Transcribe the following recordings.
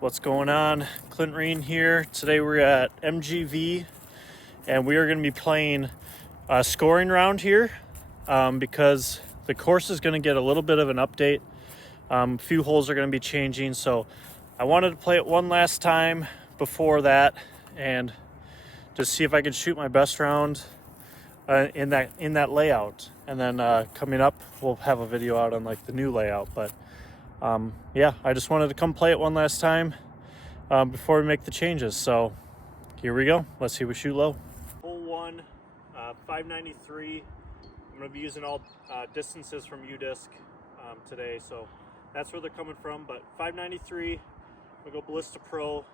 What's going on? Clint Rihn here. Today we're at MGV and we are going to be playing a scoring round here because the course is going to get a little bit of an update. A few holes are going to be changing, so I wanted to play it one last time before that and just see if I can shoot my best round in that layout. And then coming up, we'll have a video out on like the new layout. But yeah, I just wanted to come play it one last time before we make the changes. So here we go. Let's see we shoot low. Hole 1, 593. I'm going to be using all distances from UDisc today, so that's where they're coming from. But 593, we'll go Ballista Pro,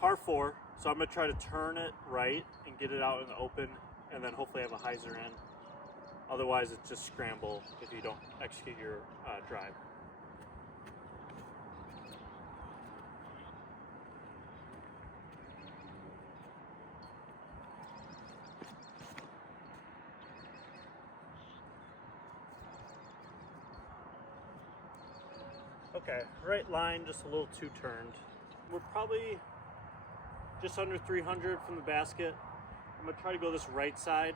par 4. So I'm going to try to turn it right and get it out in the open, and then hopefully have a hyzer in. Otherwise, it's just scramble if you don't execute your drive. Okay, right line, just a little too turned. We're probably just under 300 from the basket. I'm gonna try to go this right side.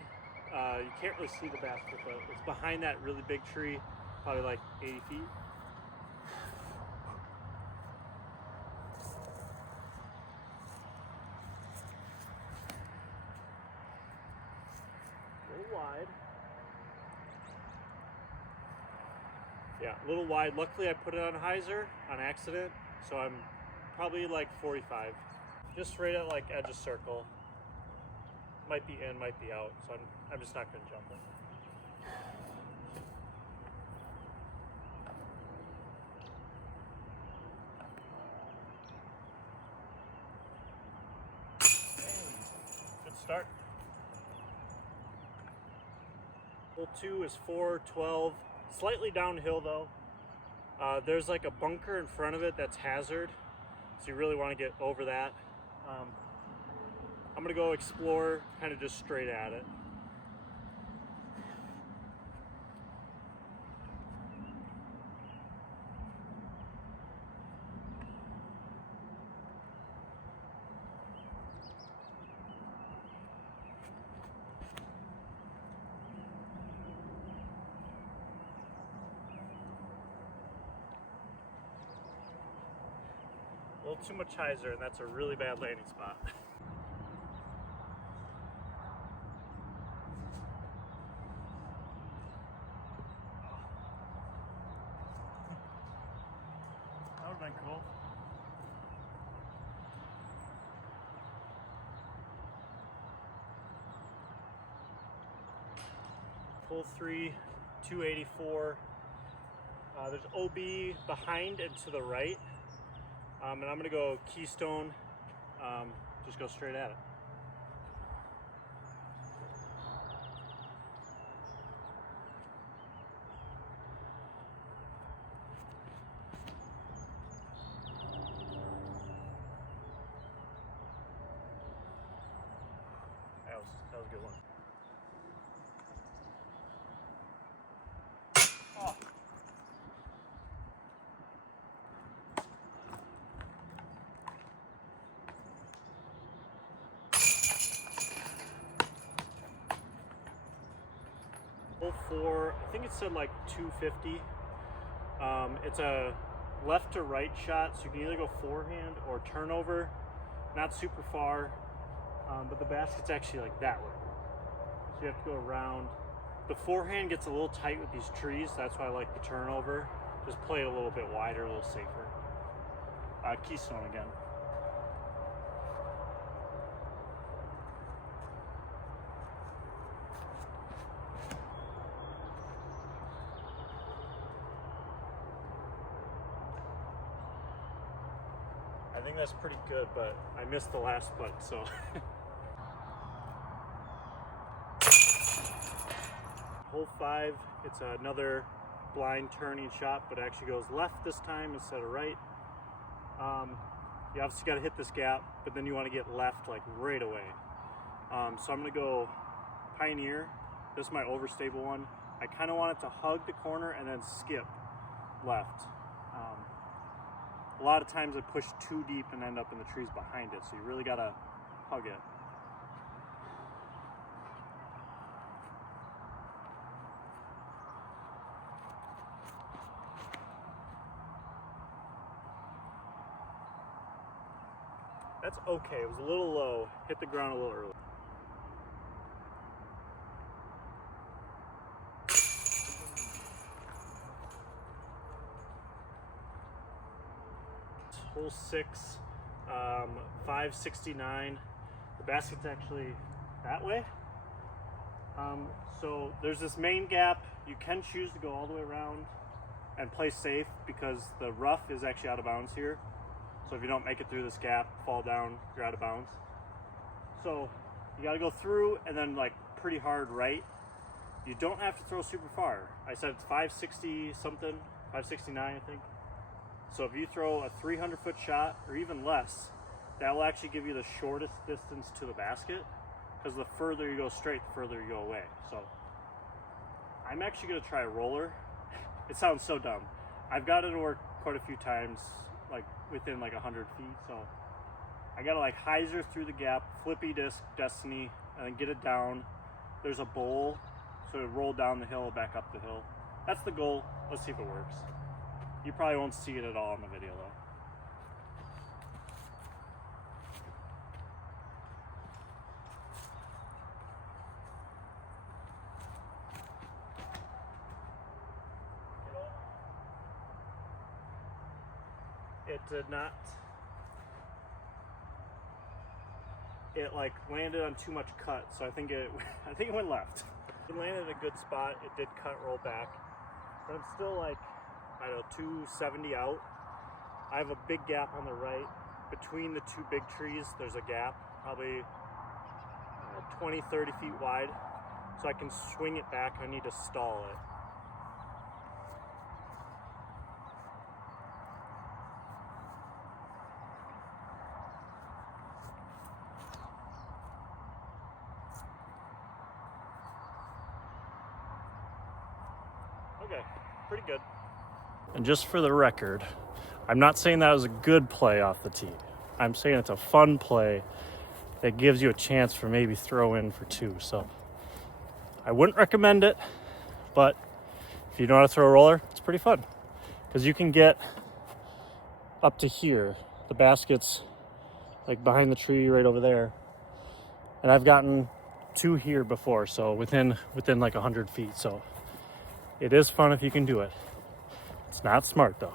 You can't really see the basket, but it's behind that really big tree, probably like 80 feet. A little wide. Yeah, a little wide. Luckily I put it on hyzer on accident, so I'm probably like 45. Just right at like edge of circle. Might be in, might be out, so I'm just not gonna jump it. Good start. Hole 2 is 412. Slightly downhill though. There's like a bunker in front of it that's hazard, so you really want to get over that. I'm gonna go explore, kind of just straight at it. A little too much hyzer, and that's a really bad landing spot. That would've been cool. Hole 3, 284. There's OB behind and to the right. And I'm gonna go keystone, just go straight at it. That was a good one. Oh. Hole 4, I think it said like 250. It's a left to right shot, so you can either go forehand or turnover. Not super far, but the basket's actually like that way. So you have to go around. The forehand gets a little tight with these trees, that's why I like the turnover. Just play it a little bit wider, a little safer. Keystone again. I think that's pretty good, but I missed the last putt, so. Hole 5, it's another blind turning shot, but it actually goes left this time instead of right. You obviously got to hit this gap, but then you want to get left like right away. So I'm going to go Pioneer. This is my overstable one. I kind of want it to hug the corner and then skip left. a lot of times I push too deep and end up in the trees behind it, so you really gotta hug it. That's okay, it was a little low, hit the ground a little early. Hole 6, 569. The basket's actually that way. So there's this main gap. You can choose to go all the way around and play safe because the rough is actually out of bounds here. So if you don't make it through this gap, fall down, you're out of bounds. So you got to go through and then like pretty hard right. You don't have to throw super far. I said it's 560 something, 569 I think. So if you throw a 300-foot shot or even less, that will actually give you the shortest distance to the basket, because the further you go straight, the further you go away. So I'm actually going to try a roller. It sounds so dumb. I've got it to work quite a few times, like within like 100 feet. So I got to like hyzer through the gap, flippy disc destiny, and then get it down. There's a bowl, so it roll down the hill, back up the hill. That's the goal. Let's see if it works. You probably won't see it at all in the video though. It did not. It like landed on too much cut, so I think it went left. It landed in a good spot. It did cut roll back, but I'm still like, I don't know, 270 out. I have a big gap on the right. Between the two big trees, there's a gap, probably 20, 30 feet wide. So I can swing it back. I need to stall it. Okay, pretty good. And just for the record, I'm not saying that was a good play off the tee. I'm saying it's a fun play that gives you a chance for maybe throw in for 2. So I wouldn't recommend it, but if you know how to throw a roller, it's pretty fun because you can get up to here. The basket's like behind the tree right over there. And I've gotten 2 here before, so within like 100 feet. So it is fun if you can do it. It's not smart though.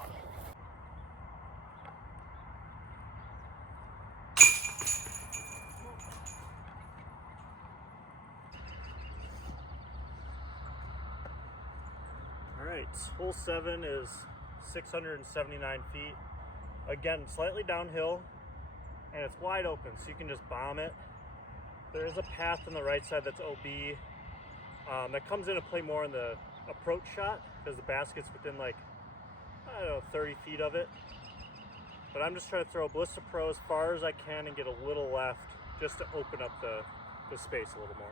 All right, hole 7 is 679 feet. Again, slightly downhill, and it's wide open, so you can just bomb it. There is a path on the right side that's OB. That comes into play more in the approach shot because the basket's within like, I don't know, 30 feet of it. But I'm just trying to throw Ballista Pro as far as I can and get a little left just to open up the space a little more.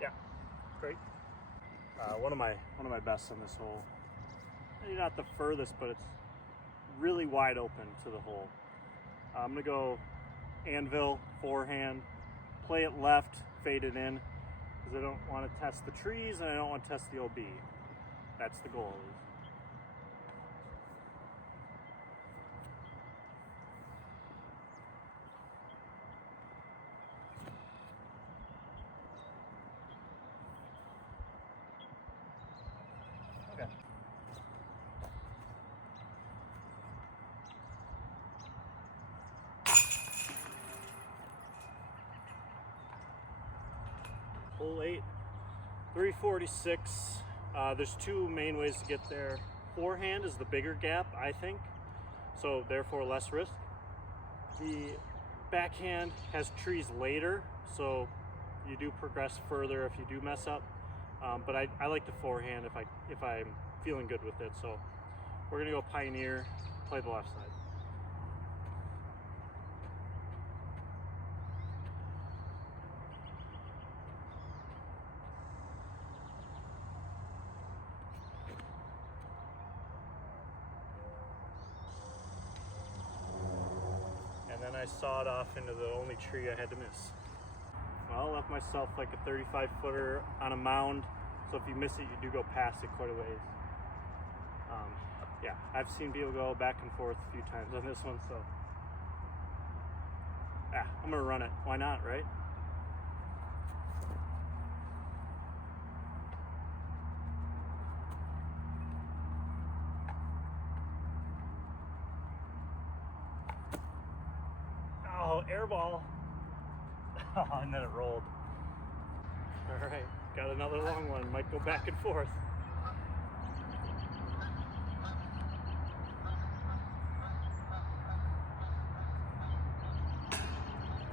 Yeah, great. One of my best on this hole. Maybe not the furthest, but it's really wide open to the hole. I'm gonna go anvil, forehand, play it left, fade it in, because I don't want to test the trees and I don't want to test the OB. That's the goal. Okay. Hole 8, 346. There's 2 main ways to get there. Forehand is the bigger gap, I think, so therefore less risk. The backhand has trees later, so you do progress further if you do mess up. but I like the forehand if I'm feeling good with it. So we're gonna go Pioneer, play the left side. And then I sawed off into the only tree I had to miss. Well, I left myself like a 35 footer on a mound, so if you miss it, you do go past it quite a ways. Yeah, I've seen people go back and forth a few times on this one, so I'm gonna run it. Why not, right? Oh, air ball. Oh, and then it rolled. All right, got another long one. Might go back and forth.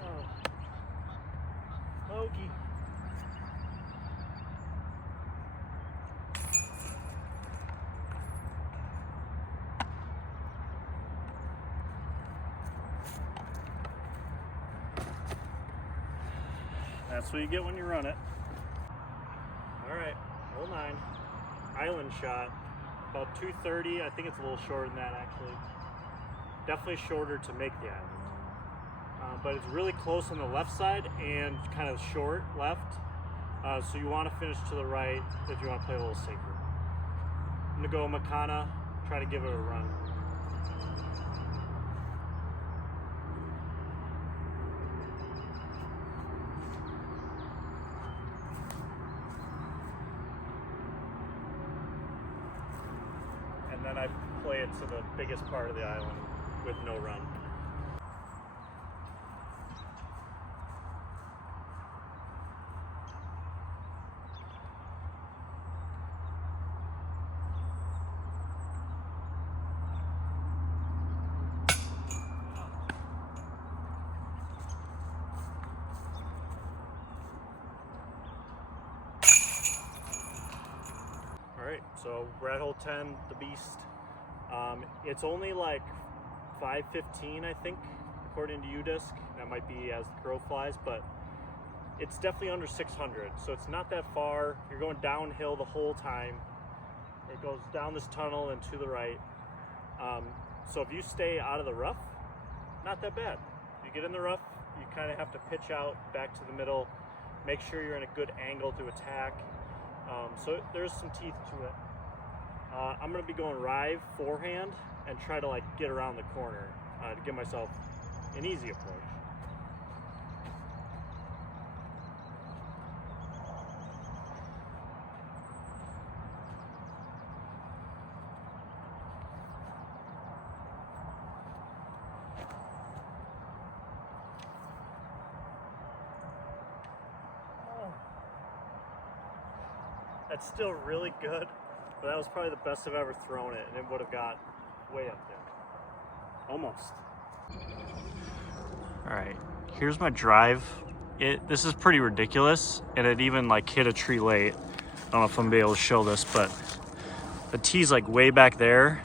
Oh, bogey. That's what you get when you run it. All right, hole 9, island shot, about 230. I think it's a little shorter than that actually. Definitely shorter to make the island. But it's really close on the left side and kind of short left. So you want to finish to the right if you want to play a little safer. I'm gonna go Makana, try to give it a run. And then I play it to the biggest part of the island with no run. All right, so we're at hole 10, the beast. It's only like 515, I think, according to UDisc. That might be as the crow flies, but it's definitely under 600, so it's not that far. You're going downhill the whole time. It goes down this tunnel and to the right. So if you stay out of the rough, not that bad. You get in the rough, you kind of have to pitch out back to the middle, make sure you're in a good angle to attack. So there's some teeth to it. I'm gonna be going Rihn forehand and try to like get around the corner to give myself an easy approach. That's still really good, but that was probably the best I've ever thrown it, and it would have got way up there. Almost. All right, here's my drive. This is pretty ridiculous, and it even like hit a tree late. I don't know if I'm gonna be able to show this, but the tee's like way back there,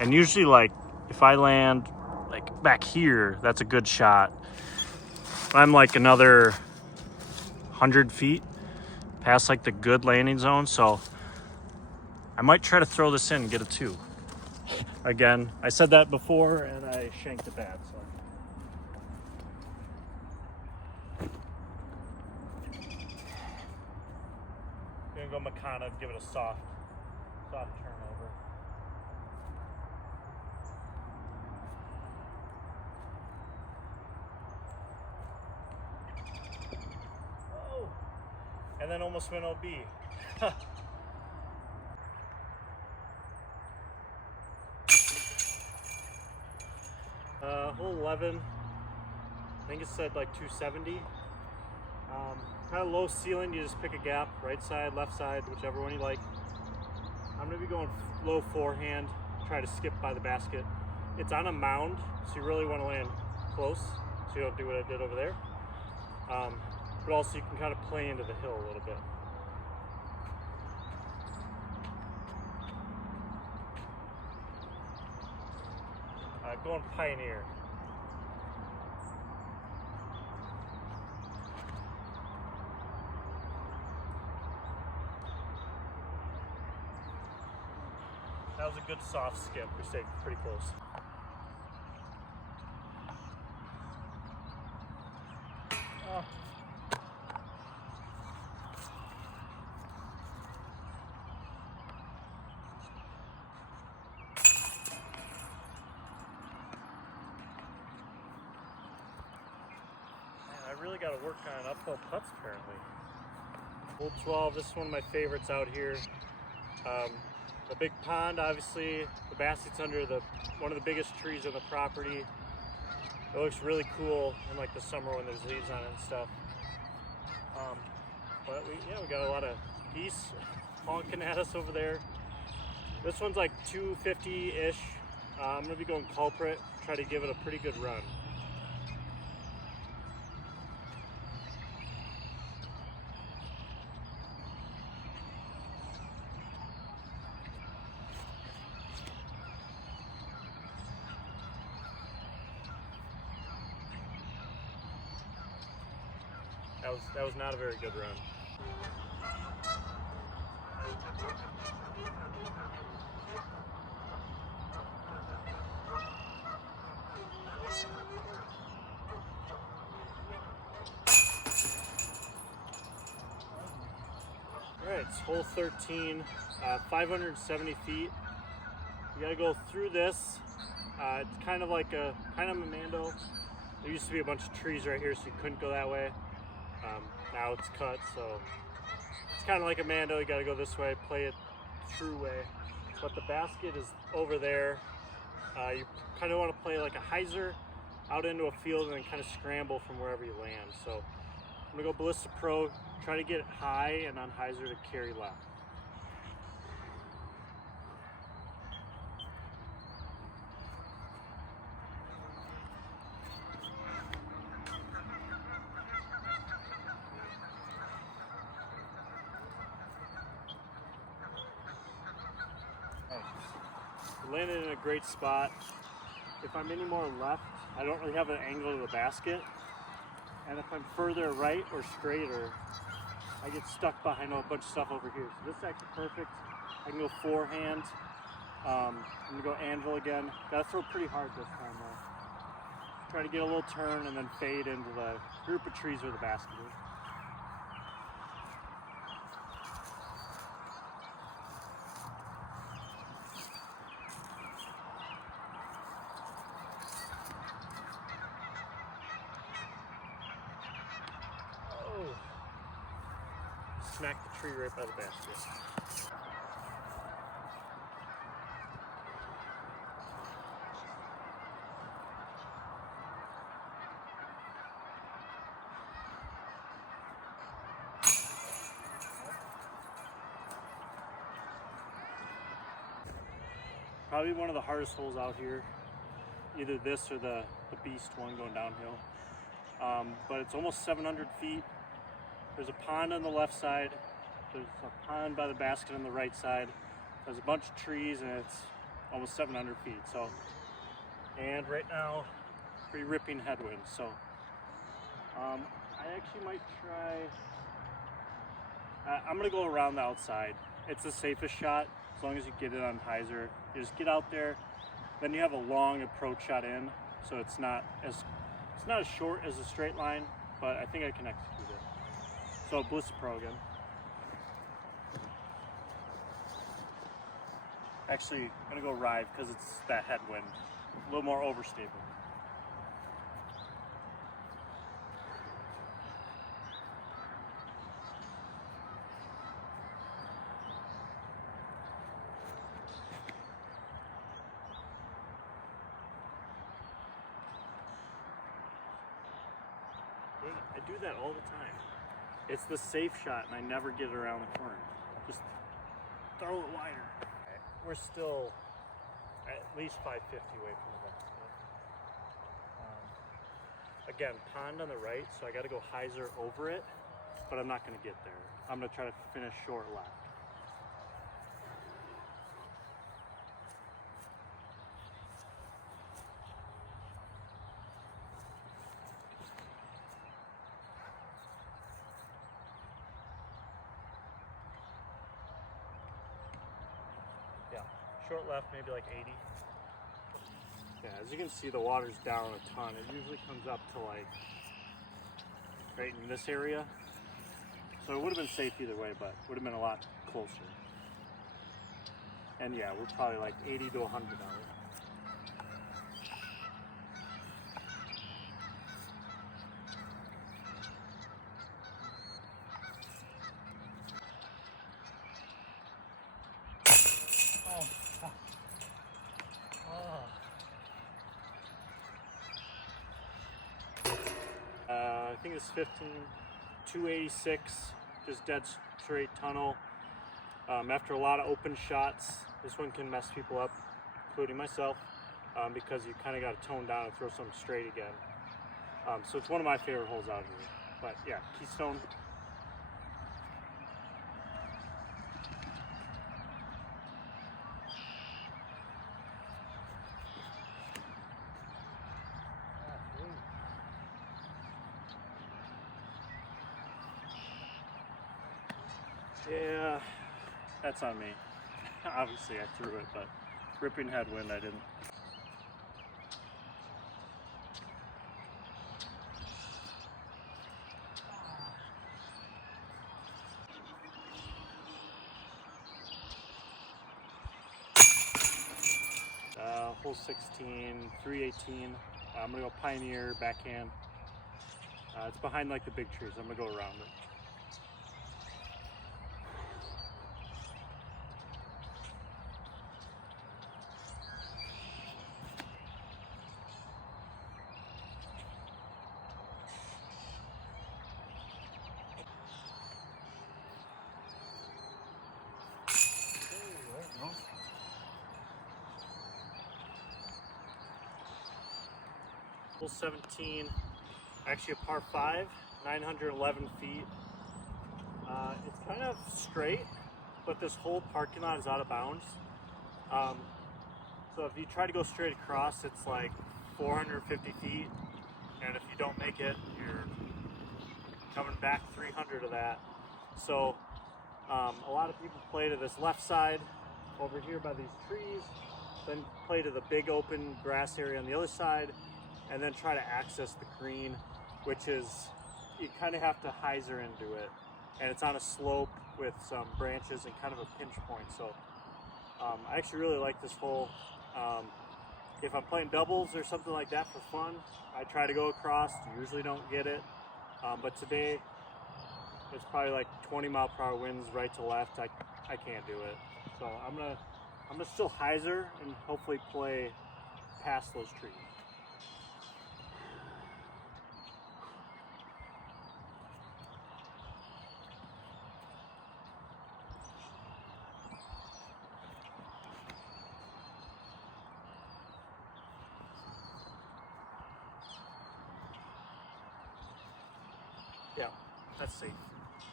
and usually like if I land like back here, that's a good shot. I'm like another 100 feet past like the good landing zone, so I might try to throw this in and get a 2. Again, I said that before and I shanked it bad, so. I'm gonna go Makana, give it a soft turnover. Oh, and then almost went OB. Hole 11, I think it said like 270. Kind of low ceiling, you just pick a gap, right side, left side, whichever one you like. I'm gonna be going low forehand, try to skip by the basket. It's on a mound, so you really want to land close, so you don't do what I did over there. But also you can kind of play into the hill a little bit. going Pioneer. That was a good soft skip. We stayed pretty close. Oh. Man, I really got to work on uphill putts apparently. Hole 12, this is one of my favorites out here. The big pond, obviously, the basket's under one of the biggest trees on the property. It looks really cool in like the summer when there's leaves on it and stuff. But we got a lot of geese honking at us over there. This one's like 250-ish. I'm gonna be going culprit, try to give it a pretty good run. That was not a very good run. All right, it's hole 13, 570 feet. You gotta go through this. It's kind of a mando. There used to be a bunch of trees right here, so you couldn't go that way. Now it's cut, so it's kind of like a mando. You got to go this way, play it true way. But the basket is over there. You kind of want to play like a hyzer out into a field and then kind of scramble from wherever you land. So I'm gonna go Ballista Pro, try to get it high and on hyzer to carry left. Landed in a great spot. If I'm any more left, I don't really have an angle to the basket. And if I'm further right or straighter, I get stuck behind a bunch of stuff over here. So this is actually perfect. I can go forehand. I'm gonna go anvil again. Gotta throw pretty hard this time though. Try to get a little turn and then fade into the group of trees where the basket is. Smack the tree right by the basket. Probably one of the hardest holes out here. Either this or the beast one going downhill. But it's almost 700 feet. There's a pond on the left side. There's a pond by the basket on the right side. There's a bunch of trees and it's almost 700 feet. And right now, pretty ripping headwinds. So I actually might try, I'm gonna go around the outside. It's the safest shot as long as you get it on hyzer. You just get out there, then you have a long approach shot in. So it's not as short as a straight line, but I think I can execute it. So Ballista Pro again. Actually, I'm gonna go ride because it's that headwind. A little more overstable. I do that all the time. It's the safe shot and I never get it around the corner. Just throw it wider. We're still at least 550 away from the basket. Again, pond on the right, so I gotta go hyzer over it, but I'm not gonna get there. I'm gonna try to finish short left. Short left, maybe like 80. Yeah, as you can see, the water's down a ton. It usually comes up to like right in this area. So it would have been safe either way, but would have been a lot closer. And yeah, we're probably like 80 to 100 out. I think it's 286, just dead straight tunnel. After a lot of open shots, this one can mess people up, including myself, because you kind of got to tone down and throw something straight again. So it's one of my favorite holes out here. But yeah, Keystone. Yeah, that's on me. Obviously I threw it, but ripping headwind I didn't. Hole 16, 318. I'm gonna go Pioneer, backhand. It's behind like the big trees. I'm gonna go around it. Hole 17, actually a par 5, 911 feet. It's kind of straight, but this whole parking lot is out of bounds. So if you try to go straight across, it's like 450 feet, and if you don't make it, you're coming back 300 of that. So a lot of people play to this left side over here by these trees, then play to the big open grass area on the other side, and then try to access the green, which is, you kind of have to hyzer into it. And it's on a slope with some branches and kind of a pinch point. So I actually really like this hole. If I'm playing doubles or something like that for fun, I try to go across, usually don't get it. But today, it's probably like 20-mile-per-hour winds right to left. I can't do it. So I'm gonna still hyzer and hopefully play past those trees. Yeah, that's safe.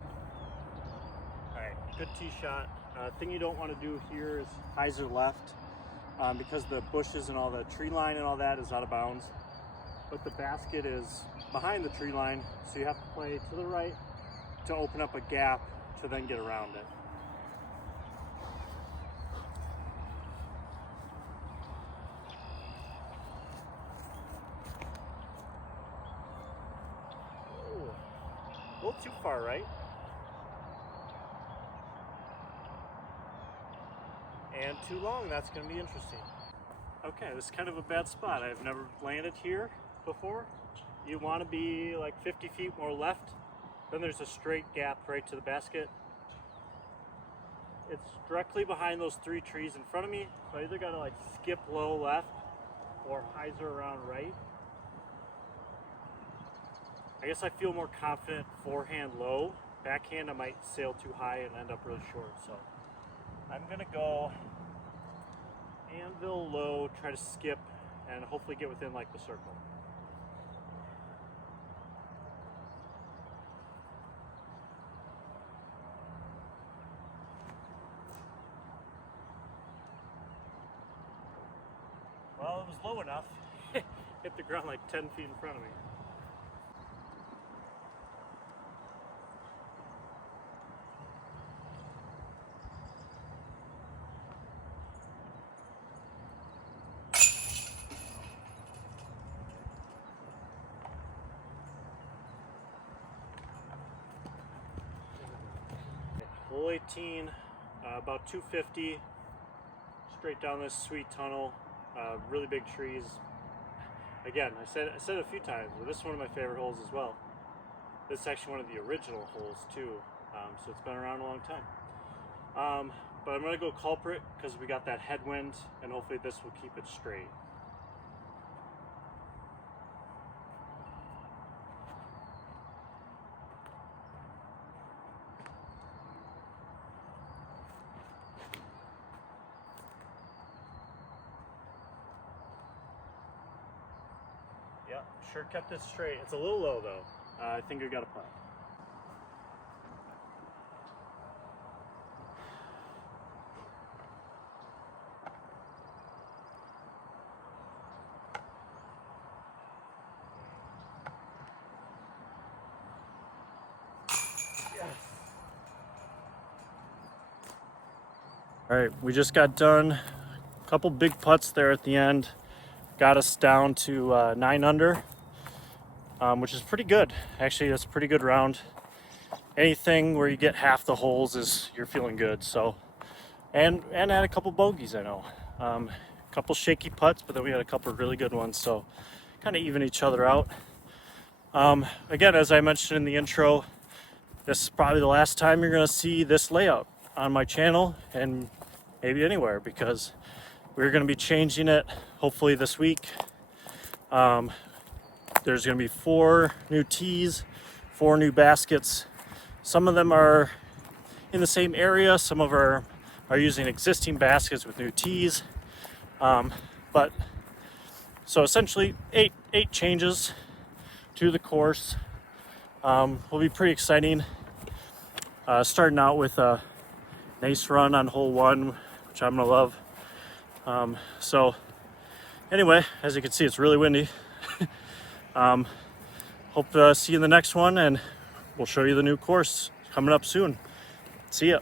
All right, good tee shot. Thing you don't want to do here is hyzer left because the bushes and all the tree line and all that is out of bounds. But the basket is behind the tree line, so you have to play to the right to open up a gap to then get around it. Ooh, a little too far right. And too long, that's gonna be interesting. Okay, this is kind of a bad spot. I've never landed here before. You wanna be like 50 feet more left, then there's a straight gap right to the basket. It's directly behind those 3 trees in front of me, so I either gotta like skip low left or hyzer around right. I guess I feel more confident forehand low. Backhand I might sail too high and end up really short, so I'm gonna go anvil low, try to skip, and hopefully get within like the circle. Well, it was low enough. Hit the ground like 10 feet in front of me. hole 18, about 250, straight down this sweet tunnel. Really big trees. Again, I said it a few times, but this is one of my favorite holes as well. This is actually one of the original holes too, so it's been around a long time. But I'm going to go culprit because we got that headwind, and hopefully this will keep it straight. Yeah, sure kept it straight. It's a little low though. I think I got a putt. Yes. All right, we just got done. A couple big putts there at the end. Got us down to 9 under, which is pretty good. Actually, that's a pretty good round. Anything where you get half the holes is you're feeling good. So, and had a couple bogeys, I know. A couple shaky putts, but then we had a couple really good ones. So, kind of even each other out. Again, as I mentioned in the intro, this is probably the last time you're going to see this layout on my channel and maybe anywhere, because we're going to be changing it hopefully this week. There's going to be 4 new tees, 4 new baskets. Some of them are in the same area. Some of are using existing baskets with new tees. But so essentially 8 changes to the course. Will be pretty exciting. Starting out with a nice run on hole 1, which I'm going to love. So anyway, as you can see, it's really windy. Hope to see you in the next one, and we'll show you the new course coming up soon. See ya.